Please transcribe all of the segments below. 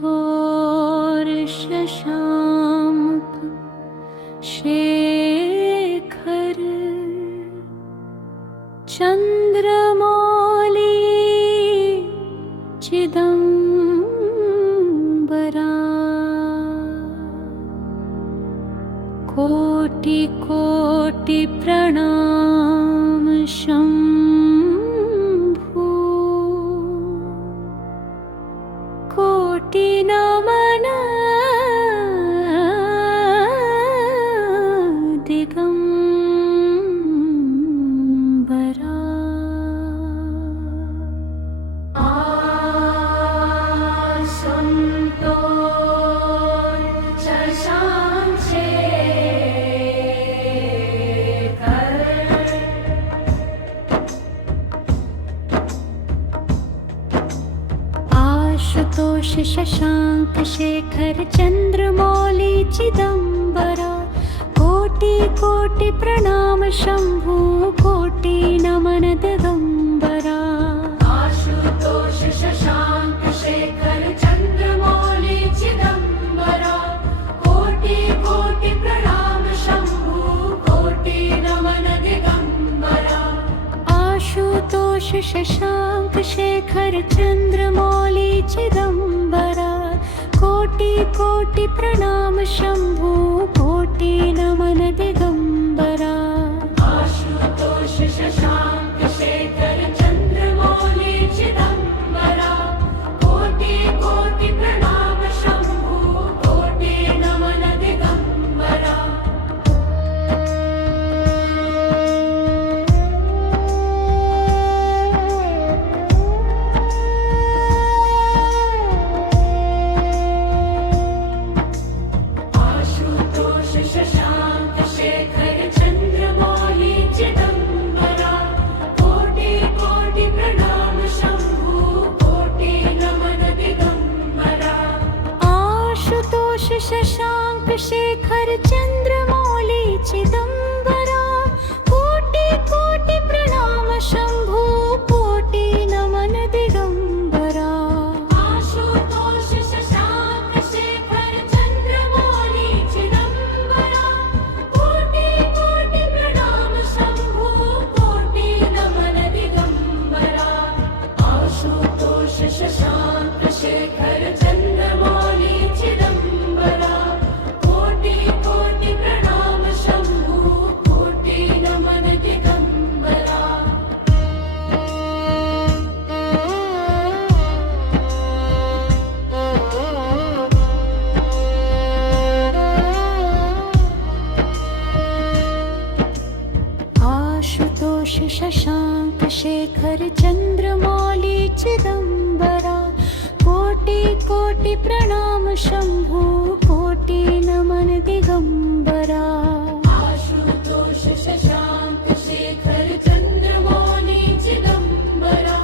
शंभोर शशांक शेखर चंद्रमौली चिदंबरा कोटि कोटि प्रणाम शंभो कोटि नमन दिगंबरा संतोर शशांक शेखर आशुतोष शशांक शेखर चंद्रमौली चिदंबरा कोटि कोटि प्रणाम शंभु कोटि नमन दिगंबरा आशुतोष शशांक शेखर चंद्रमौली चिदंबरा कोटि कोटि प्रणाम शंभु कोटि नमन दिगंबरा आशुतोष शशांक शेखर चंद्रमौली चिदंबरा कोटि कोटि प्रणाम शंभु कोटि नमन दिगंबरा आशुतोष शशांक शेखर चंद्रमौली चिदंबरा कोटि कोटि प्रणाम शंभु कोटि नमन दिगंबरा आशुतोष शशांक शेखर चंद्रमौली चिदंबरा कोटि कोटि प्रणाम शंभु कोटि नमन दिगंबरा आशुतोष शशांक शेखर चंद्रमौली चिदंबरा कोटि कोटि प्रणाम शंभु कोटि नमन दिगंबरा आशुतोष शशांक शेखर चंद्रमौली चिदंबरा कोटि कोटि प्रणाम शंभु कोटि नमन दिगंबरा आशुतोष शशांक शेखर चंद्रमौली चिदंबरा कोटि कोटि प्रणाम शंभु कोटि नमन दिगंबरा आशुतोष शशांक शेखर चंद्रमौली चिदंबरा कोटि कोटि प्रणाम शंभु कोटि नमन दिगंबरा आशुतोष शशांक शेखर चंद्रमौली चिदंबरा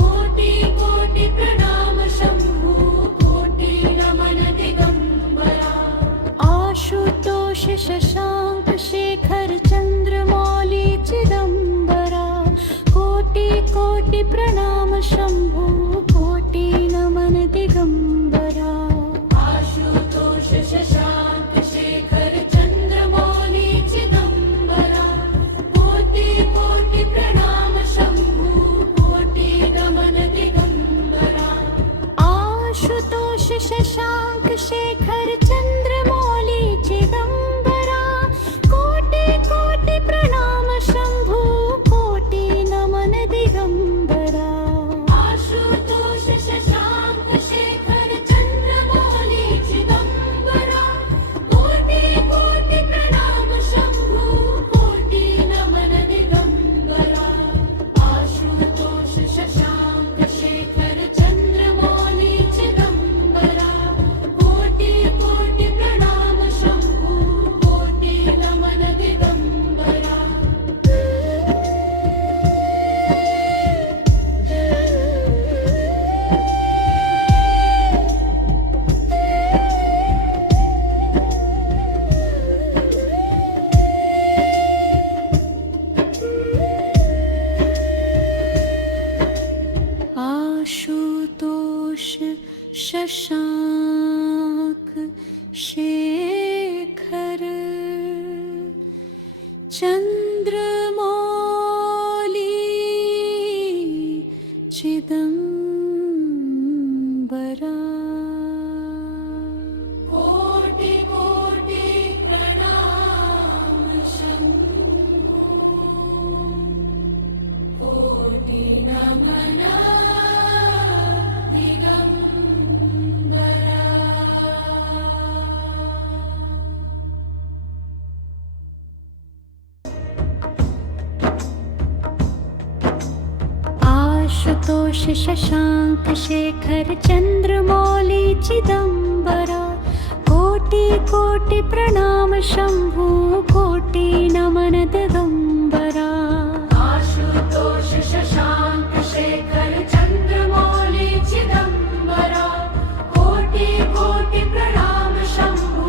कोटि कोटि प्रणाम शंभु कोटि नमन दिगंबरा आशुतोष शशांक शेखर चंद्रमौली चिदंबरा कोटि कोटि प्रणाम शंभु कोटि नमन दिगंबरा आशुतोष शशांक शेखर चंद्रमौली शेखर चंद्रमौली चिदंबरा कोटि कोटि प्रणाम शंभो कोटि नमन दिगंबरा। आशुतोष शशांक शेखर चंद्रमौली चिदंबरा कोटि कोटि प्रणाम शंभु कोटि नमन दिगंबरा। आशुतोष शशांक शेखर चंद्रमौली चिदंबरा कोटि कोटि प्रणाम शंभु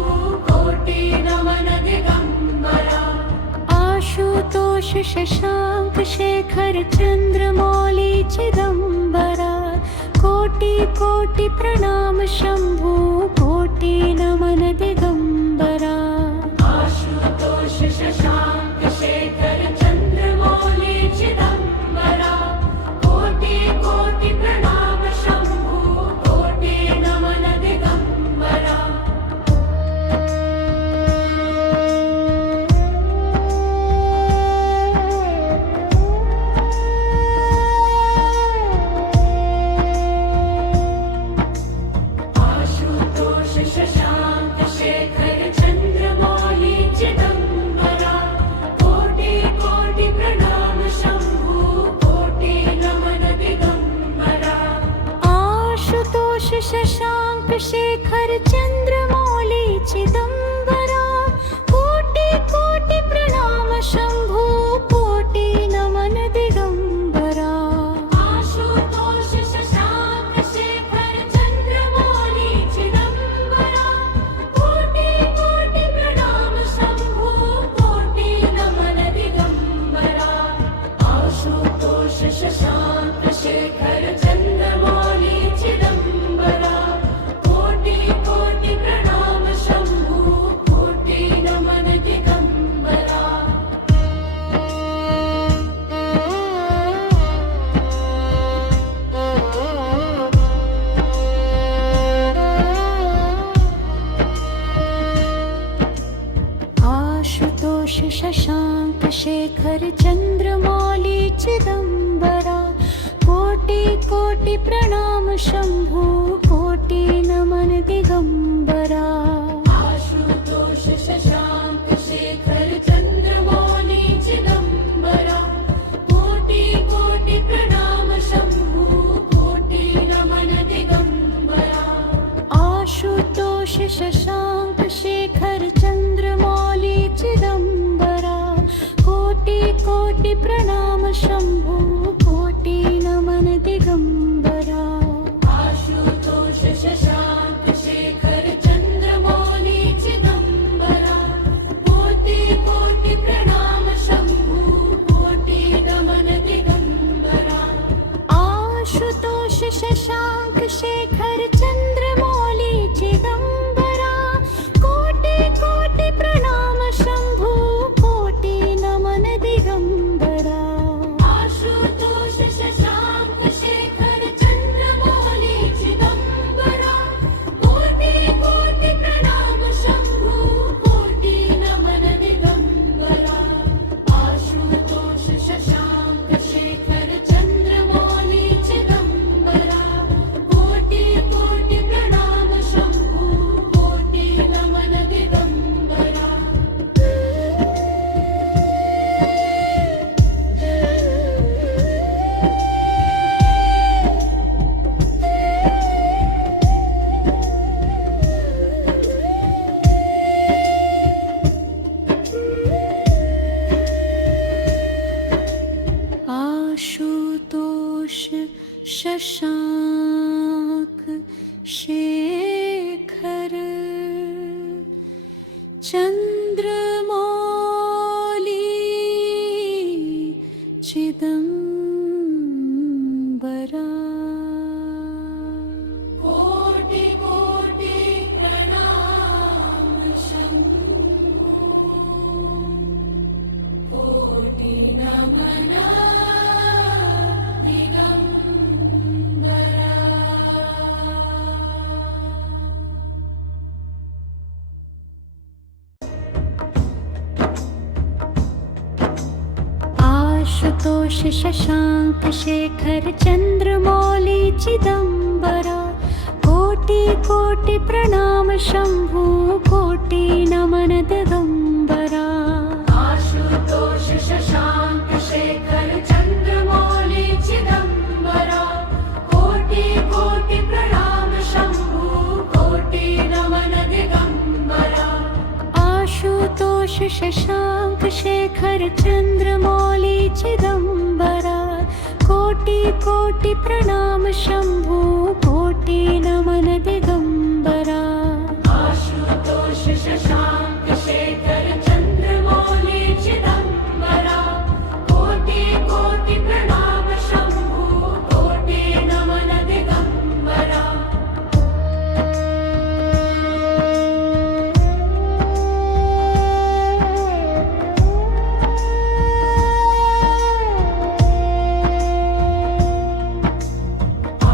कोटि नमन दिगंबरा। आशुतोष शशांक शेखर चंद्रमौली चिदंबरा कोटि कोटि प्रणाम शंभु कोटि नमन दिगंबरा। आशुतोष शशांक शेखर चंद्रमौली चिदंबरा कोटि कोटि प्रणाम शंभु कोटि नमन दिगंबरा। आशुतोष शशांक शेखर चंद्रमौली चिदंबरा कोटि कोटि प्रणाम शंभु कोटि नमन दिगंबरा। आशुतोष शशांक शेखर चंद्रमौली चिदंबरा कोटि कोटि प्रणाम शंभु कोटि नमन दिगंबरा। आशुतोष शशांक शेखर चंद्रमौली चिदंबरा कोटि कोटि प्रणाम शंभु कोटि नमन दिगंबरा। आशुतोष शशांक शेखर चंद्रमौली चिदंबरा कोटि कोटि प्रणाम शंभु कोटि नमन दिगंबरा। आशुतोष शशांक शेखर चंद्रमौली चिदंबरा कोटि कोटि प्रणाम शंभु कोटि नमन दिगंबरा। आशुतोष शशांक शेखर चंद्रमौली चिदंबरा कोटि कोटि प्रणाम शंभु कोटि नमन दिगंबरा। आशुतोष शशांक शेखर चंद्रमौली चिदंबरा कोटि कोटि प्रणाम शंभु कोटि नमन दिगंबरा। आशुतोष शशांक शेखर चंद्रमौली चिदंबरा कोटि कोटि प्रणाम शंभु कोटि नमन दिगंबरा। आशुतोष शशांक शेखर चंद्रमौली चिदंबरा कोटि कोटि प्रणाम शंभु कोटि नमन दिगंबरा। आशुतोष शशांक शेखर चंद्रमौली चिदंबरा कोटि कोटि प्रणाम शंभु कोटि नमन दिगंबरा। आशुतोष शशांक शेखर चंद्रमौली चिदंबरा कोटि कोटि प्रणाम शंभु कोटि नमन दिगंबरा। आशुतोष शशांक शेखर चंद्रमौली चिदंबरा कोटि कोटि प्रणाम आशुतोष शशांक शेखर चंद्रमौली चिदंबरा कोटि कोटि प्रणाम शंभु कोटि नमन दिगंबरा आशुतोष शशांक शेखर चंद्रमौली चिदंबरा कोटि कोटि प्रणाम शंभु कोटि नमन दिगंबरा आशुतोष शशांक शेखर चंद्रमौली चिदंबरा कोटि कोटि प्रणाम शंभु कोटि नमन दिगंबरा आशुतोष शशांक शेखर चंद्रमौली चिदंबरा कोटि कोटि प्रणाम शंभु कोटि नमन दिगंबरा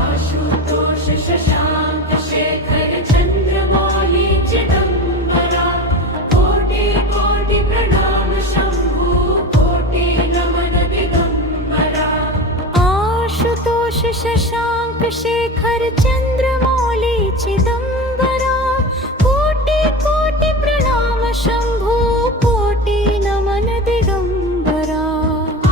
आशुतोष शशांक शेखर चंद्रमौली चिदंबरा कोटि कोटि प्रणाम शंभु कोटि नमन दिगंबरा आशुतोष शशांक शेखर चंद्रमौली चिदंबरा कोटि कोटि प्रणाम शंभु कोटि नमन दिगंबरा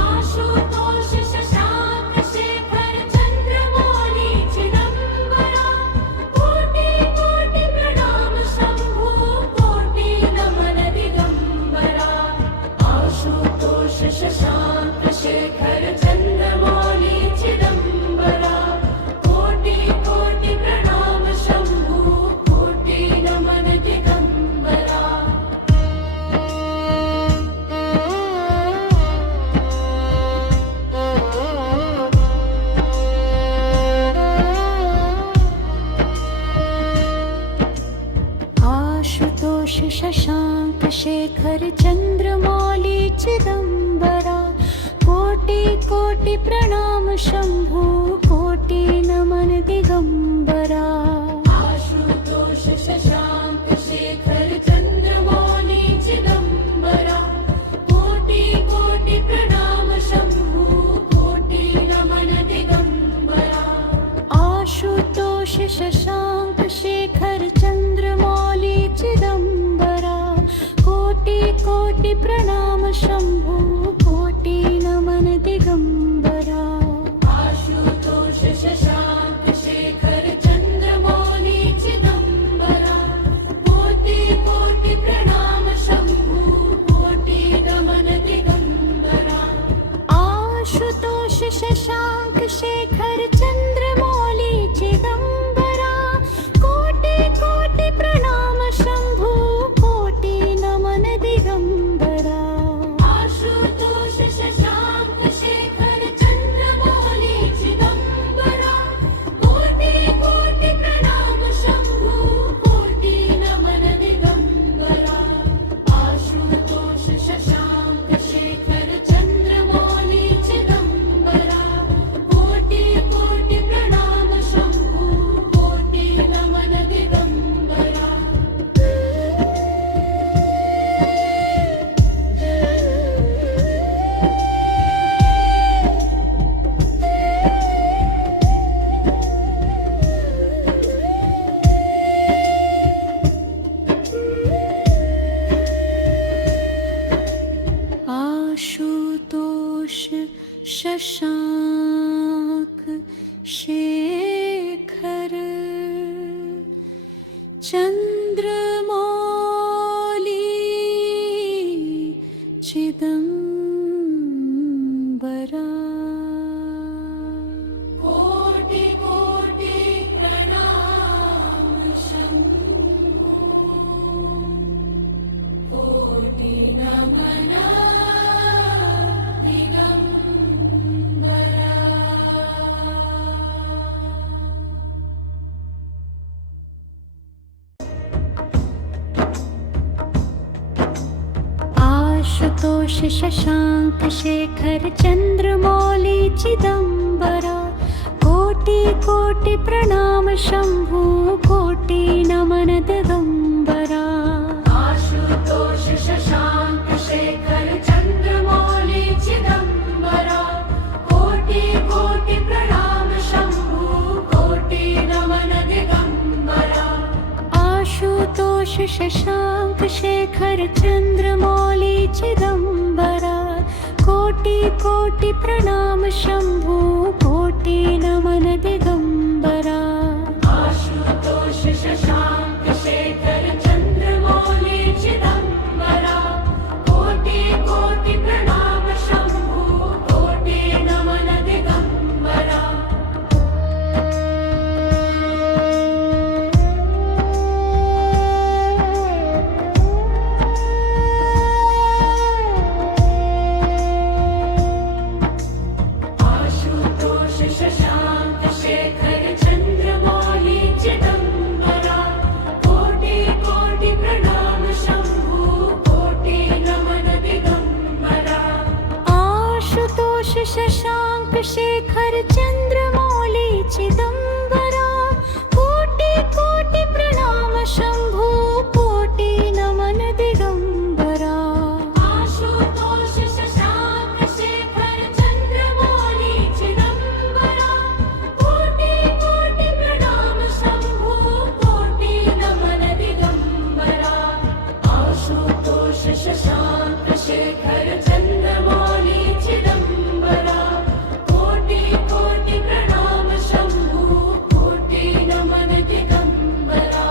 आशुतोष शशांक शेखर चंद्रमौली चिदंबरा कोटि कोटि प्रणाम शंभु कोटि नमन दिगंबरा आशुतोष शशांक शेखर चंद्रमौली चिदंबरा कोटि कोटि प्रणाम शंभु कोटि नमन दिगंबरा आशुतोष शशांक शेखर चंद्रमौली चिदंबरा कोटि कोटि प्रणाम शंभु कोटि नमन दिगंबरा आशुतोष शशांक शेखर चंद्रमौली चिदंबरा कोटि कोटि प्रणाम शंभु कोटि नमन दिगंबरा आशुतोष शशांक शेखर चंद्रमौली चिदंबरा कोटि कोटि प्रणाम शंभु कोटि नमन दिगंबरा आशुतोष शशांक शेखर चंद्रमौली चिदंबरा कोटि कोटि प्रणाम शंभु कोटि नमन दिगंबरा आशुतोष शशांक शेखर चंद्रमौली चिदंबरा कोटि कोटि प्रणाम शंभु कोटि नमन दिगंबरा आशुतोष शशांक शेखर चंद्रमौली चिदंबरा कोटि कोटि प्रणाम शंभु कोटि नमन दिगंबरा आशुतोष शशांक शेखर चंद्रमौली चिदंबरा कोटि कोटि प्रणाम शंभु कोटि नमन दिगंबरा आशुतोष शशांक शेखर चंद्रमौली चिदंबरा कोटि कोटि प्रणाम शंभु कोटि नमन दिगंबरा आशुतोष शशांक शेखर चंद्रमौली चिदंबरा कोटि कोटि प्रणाम शंभु कोटि नमन दिगंबरा आशुतोष शशांक शेखर चंद्रमौली चिदंबरा शशांक शेखर चंद्रमौली चिदंबरा कोटि कोटि प्रणाम शंभु कोटि नमन दिगंबरा आशुतोष शशांक शेखर चंद्रमौली चिदंबरा कोटि कोटि प्रणाम शंभु कोटि नमन दिगंबरा आशुतोष शशांक शेखर चंद्रमौली चिदंबरा कोटि कोटि प्रणाम शंभु कोटि नमन दिगंबरा आशुतोष शशांक शेखर चंद्रमौली चिदंबरा कोटि कोटि प्रणाम शंभु कोटि नमन दिगंबरा आशुतोष शशांक शेखर चंद्रमौली चिदंबरा कोटि कोटि प्रणाम शंभु कोटि नमन दिगंबरा आशुतोष शशांक शेखर चंद्रमौली चिदंबरा कोटि कोटि प्रणाम शंभु कोटि नमन दिगंबरा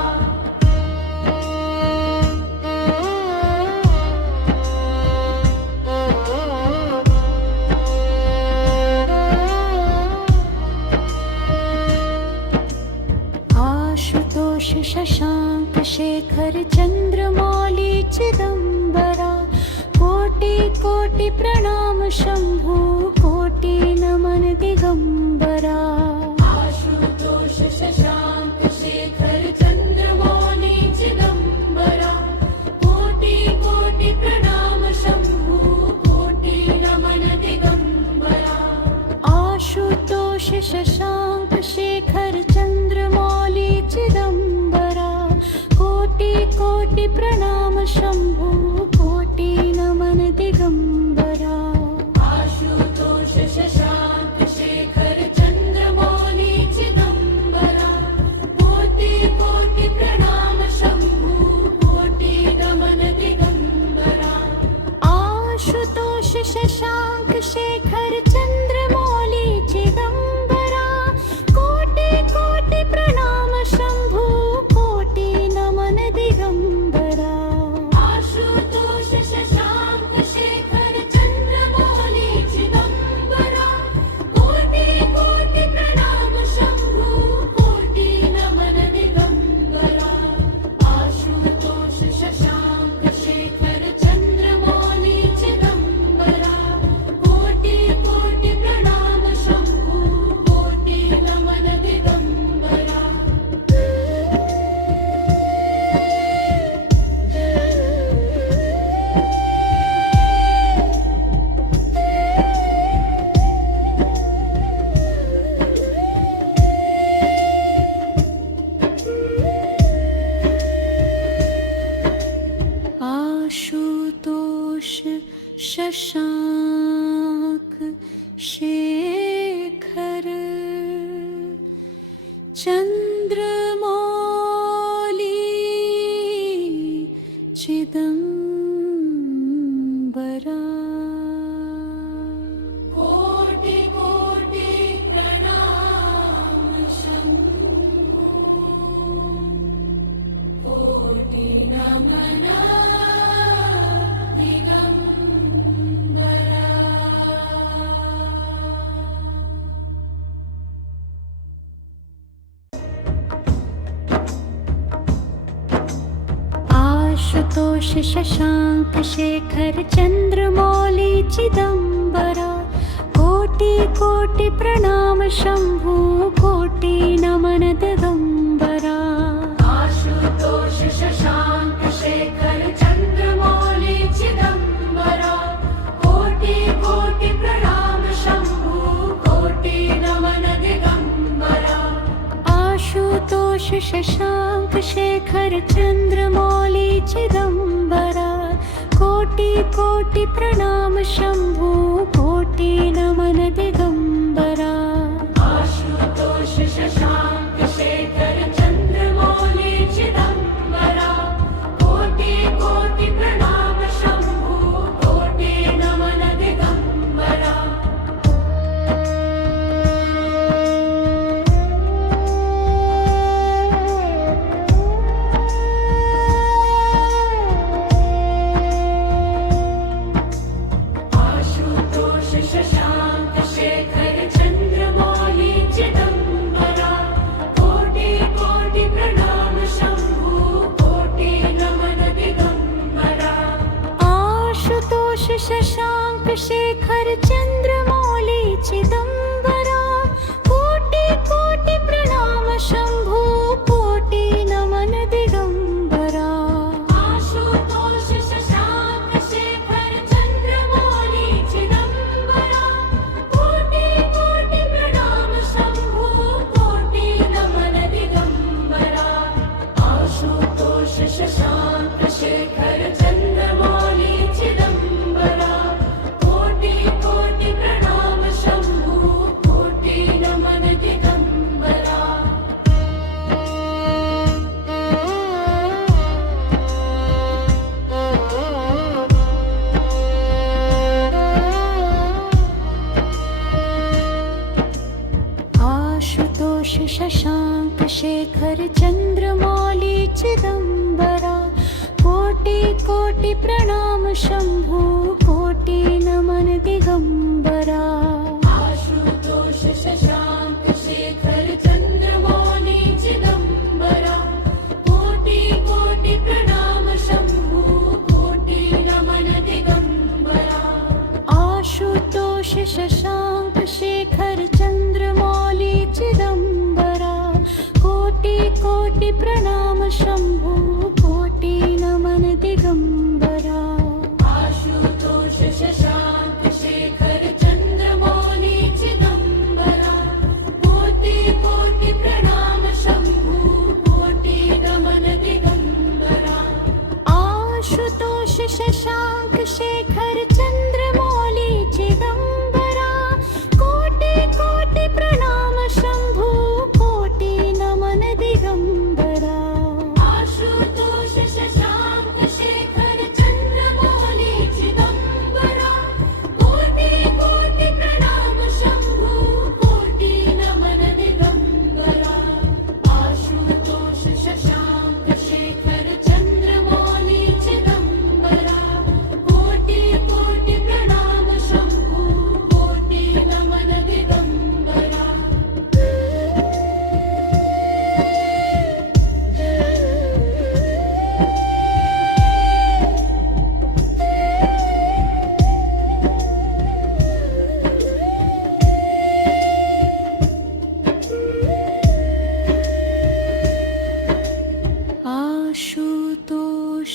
आशुतोष शशांक शेखर चंद्रमौली चिदंबरा कोटि कोटि प्रणाम शंभु कोटि नमन दिगंबरा आशुतोष शशांक शेखर चंद्रमौली चिदंबरा कोटि कोटि प्रणाम शंभु कोटि नमन दिगंबरा आशुतोष शशांक शेखर चंद्रमौली चिदंबरा कोटि कोटि प्रणाम शंभु कोटि नमन दिगंबरा आशुतोष शशांक शेखर चंद्रमौली चिदंबरा कोटि कोटि प्रणाम शंभु कोटि नमन दिगंबरा आशुतोष शशांक शेखर चंद्रमौली चिदंबरा कोटि कोटि प्रणाम शंभु कोटि नमन दिगंबरा आशुतोष शशांक शेखर चंद्रमौली चिदंबरा कोटि कोटि प्रणाम शंभु कोटि नमन दिगंबरा आशुतोष शशांक शेखर चंद्रमौली चिदंबरा कोटि कोटि प्रणाम शंभु कोटि नमन दिगंबरा आशुतोष शशांक शेखर चंद्रमौली चिदंबरा कोटि कोटि प्रणाम शंभु कोटि नमन दिगंबरा आशुतोष शशांक शेखर चंद्रमौली चिदंबरा कोटि कोटि प्रणाम शंभु कोटि नमन दिगंबरा आशुतोष शशांक शेखर चंद्रमौली चिदंबरा कोटि कोटि प्रणाम शंभु कोटि नमन दिगंबरा आशुतोष शशांक शेखर चंद्रमौली चिदंबरा कोटि कोटि प्रणाम शंभु कोटि नमन दिगंबरा आशुतोष शशांक शेखर चंद्रमौली चिदंबरा शेखर चंद्रमौली चिदंबरा कोटि कोटि प्रणाम शंभू कोटि नमन दिगंबरा आशुतोष शशांक शेखर चंद्रमौली चिदंबरा कोटि कोटि प्रणाम शंभू कोटि नमन दिगंबरा आशुतोष शशांक शेखर चंद्रमौली चिदंबरा कोटि कोटि प्रणाम शंभू कोटि नमन दिगंबरा आशुतोष शशांक शेखर चंद्रमौली चिदंबरा कोटि कोटि प्रणाम शंभू कोटि नमन दिगंबरा आशुतोष शशांक शेखर चंद्रमौली चिदंबरा कोटि कोटि प्रणाम शंभू कोटि नमन दिगंबरा आशुतोष शशांक शेखर चंद्रमौली चिदंबरा कोटि कोटि प्रणाम शंभू कोटि नमन दिगंबरा आशुतोष शशांक शेखर चंद्रमौली चिदंबरा कोटि कोटि प्रणाम शंभू कोटि नमन दिगंबरा आशुतोष शशांक शेखर चंद्रमौली चिदंबरा कोटि कोटि प्रणाम शंभू कोटि नमन दिगंबरा आशुतोष शशांक शेखर चंद्रमौली चिदंबरा कोटि कोटि प्रणाम शंभू कोटि नमन दिगंबरा आशुतोष शशांक शेखर चंद्रमौली चिदंबरा कोटि कोटि प्रणाम शंभू कोटि नमन दिगंबरा आशुतोष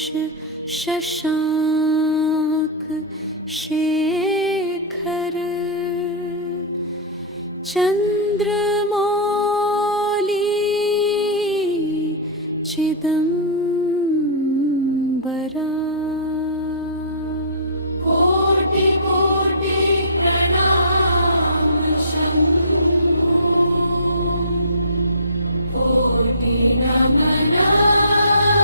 शशांक शेखर चंद्रमौली चिदंबरा कोटि कोटि प्रणाम शंभू कोटि नमन दिगंबरा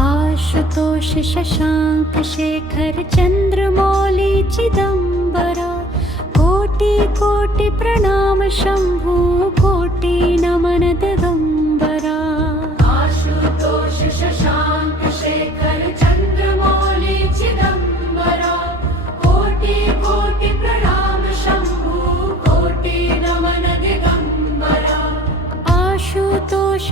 आशुतोष शशांक शेखर चंद्रमौली चिदंबरा कोटि कोटि प्रणाम शंभू कोटि नमन दिगंबरा आशुतोष शशांक शेखर चंद्रमौली चिदंबरा कोटि कोटि प्रणाम शंभू कोटि नमन दिगंबरा आशुतोष